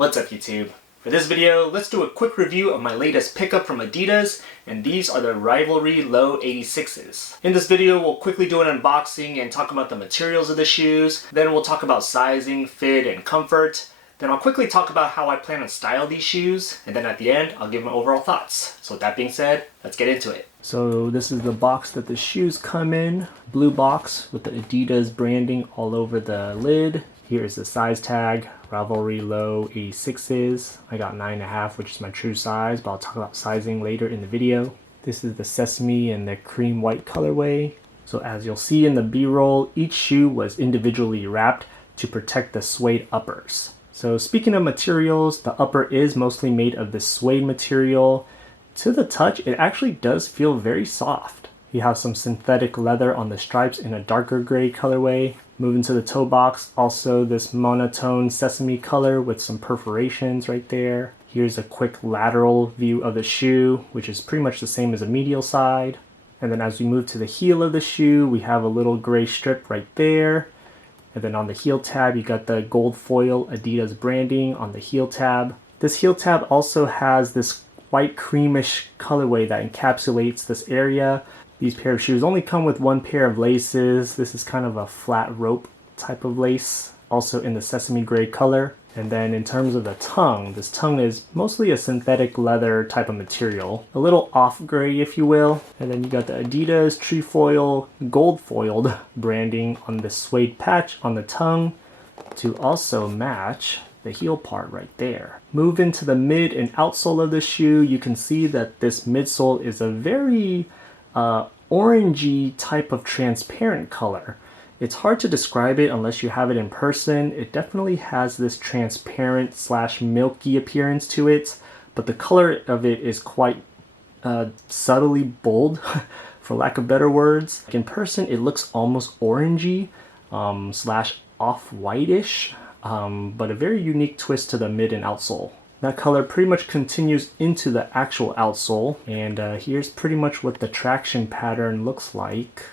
What's up YouTube? For this video, let's do a quick review of my latest pickup from Adidas, and these are the Rivalry Low 86s. In this video, we'll quickly do an unboxing and talk about the materials of the shoes, then we'll talk about sizing, fit, and comfort. Then I'll quickly talk about how I plan to style these shoes, and then at the end, I'll give my overall thoughts. So with that being said, let's get into it. So this is the box that the shoes come in. Blue box with the Adidas branding all over the lid. Here is the size tag, Rivalry Low 86s. I got 9.5, which is my true size, but I'll talk about sizing later in the video. This is the Sesame and the cream white colorway. So as you'll see in the B-roll, each shoe was individually wrapped to protect the suede uppers. So speaking of materials, the upper is mostly made of the suede material. To the touch, it actually does feel very soft. You have some synthetic leather on the stripes in a darker gray colorway. Moving to the toe box, also this monotone sesame color with some perforations right there. Here's a quick lateral view of the shoe, which is pretty much the same as the medial side. And then as we move to the heel of the shoe, we have a little gray strip right there. And then on the heel tab, you got the gold foil Adidas branding on the heel tab. This heel tab also has this white creamish colorway that encapsulates this area. These pair of shoes only come with one pair of laces. This is kind of a flat rope type of lace, also in the sesame gray color. And then in terms of the tongue, this tongue is mostly a synthetic leather type of material, a little off gray if you will. And then you got the Adidas trefoil gold foiled branding on the suede patch on the tongue to also match the heel part right there. Move into the mid and outsole of the shoe. You can see that this midsole is a very orangey type of transparent color. It's hard to describe it unless you have it in person. It definitely has this transparent / milky appearance to it, but the color of it is quite subtly bold, for lack of better words. In person, it looks almost orangey / off-whitish, but a very unique twist to the mid and outsole. That color pretty much continues into the actual outsole, and here's pretty much what the traction pattern looks like.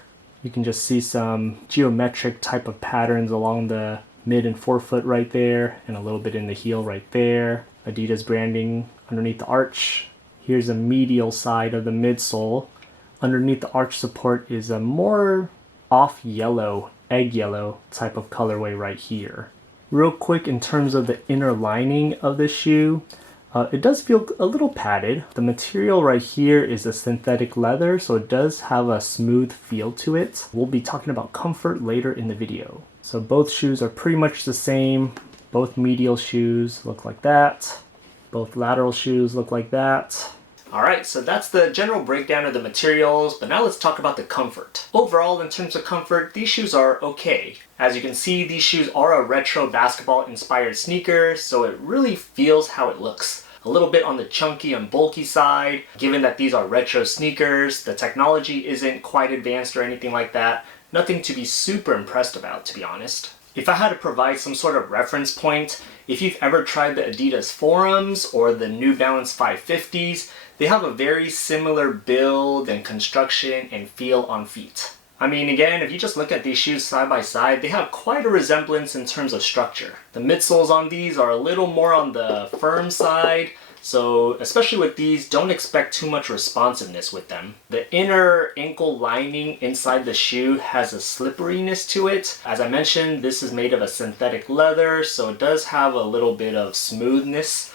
You can just see some geometric type of patterns along the mid and forefoot right there, and a little bit in the heel right there. Adidas branding underneath the arch. Here's the medial side of the midsole. Underneath the arch support is a more off yellow, egg yellow type of colorway right here. Real quick, in terms of the inner lining of the shoe, it does feel a little padded. The material right here is a synthetic leather, so it does have a smooth feel to it. We'll be talking about comfort later in the video. So both shoes are pretty much the same. Both medial shoes look like that. Both lateral shoes look like that. Alright, so that's the general breakdown of the materials, but now let's talk about the comfort. Overall, in terms of comfort, these shoes are okay. As you can see, these shoes are a retro basketball inspired sneaker, so it really feels how it looks. A little bit on the chunky and bulky side. Given that these are retro sneakers, the technology isn't quite advanced or anything like that. Nothing to be super impressed about, to be honest. If I had to provide some sort of reference point, if you've ever tried the Adidas Forums or the New Balance 550s, they have a very similar build and construction and feel on feet. I mean, again, if you just look at these shoes side by side, they have quite a resemblance in terms of structure. The midsoles on these are a little more on the firm side, so especially with these, don't expect too much responsiveness with them. The inner ankle lining inside the shoe has a slipperiness to it. As I mentioned, this is made of a synthetic leather, so it does have a little bit of smoothness.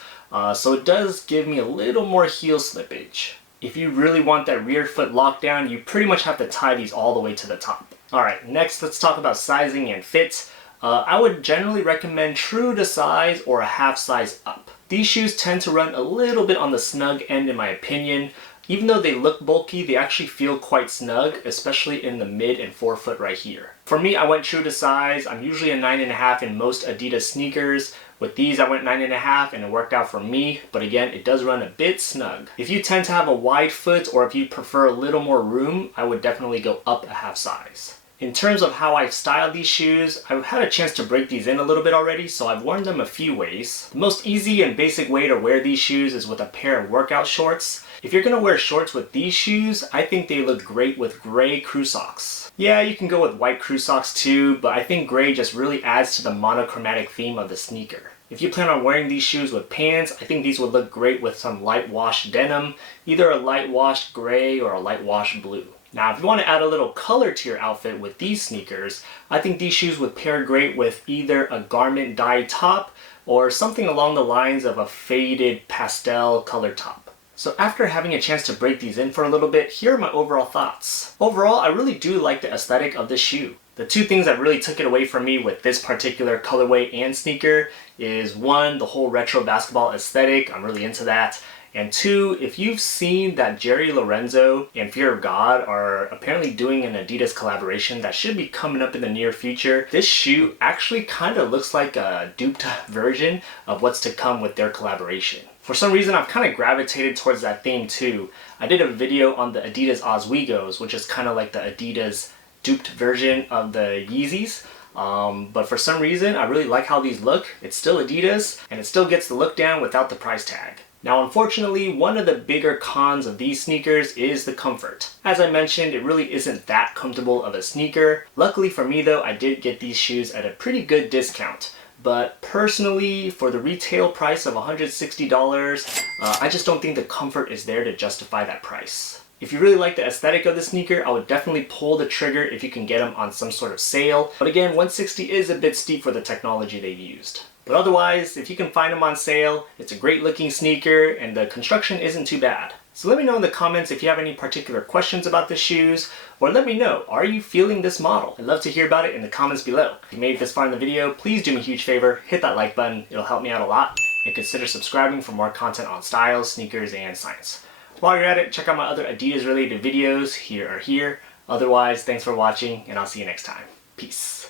So it does give me a little more heel slippage. If you really want that rear foot lockdown, you pretty much have to tie these all the way to the top. Alright, next let's talk about sizing and fit. I would generally recommend true to size or a half size up. These shoes tend to run a little bit on the snug end in my opinion. Even though they look bulky, they actually feel quite snug, especially in the mid and forefoot right here. For me, I went true to size. I'm usually a 9.5 in most Adidas sneakers. With these, I went 9.5 and it worked out for me, but again, it does run a bit snug. If you tend to have a wide foot or if you prefer a little more room, I would definitely go up a half size. In terms of how I've styled these shoes, I've had a chance to break these in a little bit already, so I've worn them a few ways. The most easy and basic way to wear these shoes is with a pair of workout shorts. If you're going to wear shorts with these shoes, I think they look great with gray crew socks. Yeah, you can go with white crew socks too, but I think gray just really adds to the monochromatic theme of the sneaker. If you plan on wearing these shoes with pants, I think these would look great with some light wash denim, either a light washed gray or a light washed blue. Now, if you want to add a little color to your outfit with these sneakers, I think these shoes would pair great with either a garment dye top or something along the lines of a faded pastel color top. So after having a chance to break these in for a little bit, here are my overall thoughts. Overall, I really do like the aesthetic of this shoe. The two things that really took it away from me with this particular colorway and sneaker is one, the whole retro basketball aesthetic. I'm really into that. And two, if you've seen that Jerry Lorenzo and Fear of God are apparently doing an Adidas collaboration that should be coming up in the near future, this shoe actually kind of looks like a duped version of what's to come with their collaboration. For some reason, I've kind of gravitated towards that theme too. I did a video on the Adidas Oswegos, which is kind of like the Adidas duped version of the Yeezys. But for some reason, I really like how these look. It's still Adidas, and it still gets the look down without the price tag. Now, unfortunately, one of the bigger cons of these sneakers is the comfort. As I mentioned, it really isn't that comfortable of a sneaker. Luckily for me though, I did get these shoes at a pretty good discount. But personally, for the retail price of $160, I just don't think the comfort is there to justify that price. If you really like the aesthetic of the sneaker, I would definitely pull the trigger if you can get them on some sort of sale. But again, $160 is a bit steep for the technology they've used. But otherwise, if you can find them on sale, it's a great looking sneaker and the construction isn't too bad. So let me know in the comments if you have any particular questions about the shoes, or let me know, are you feeling this model? I'd love to hear about it in the comments below. If you made it this far in the video, please do me a huge favor, hit that like button, it'll help me out a lot, and consider subscribing for more content on styles, sneakers, and science. While you're at it, check out my other Adidas related videos here or here. Otherwise, thanks for watching, and I'll see you next time. Peace.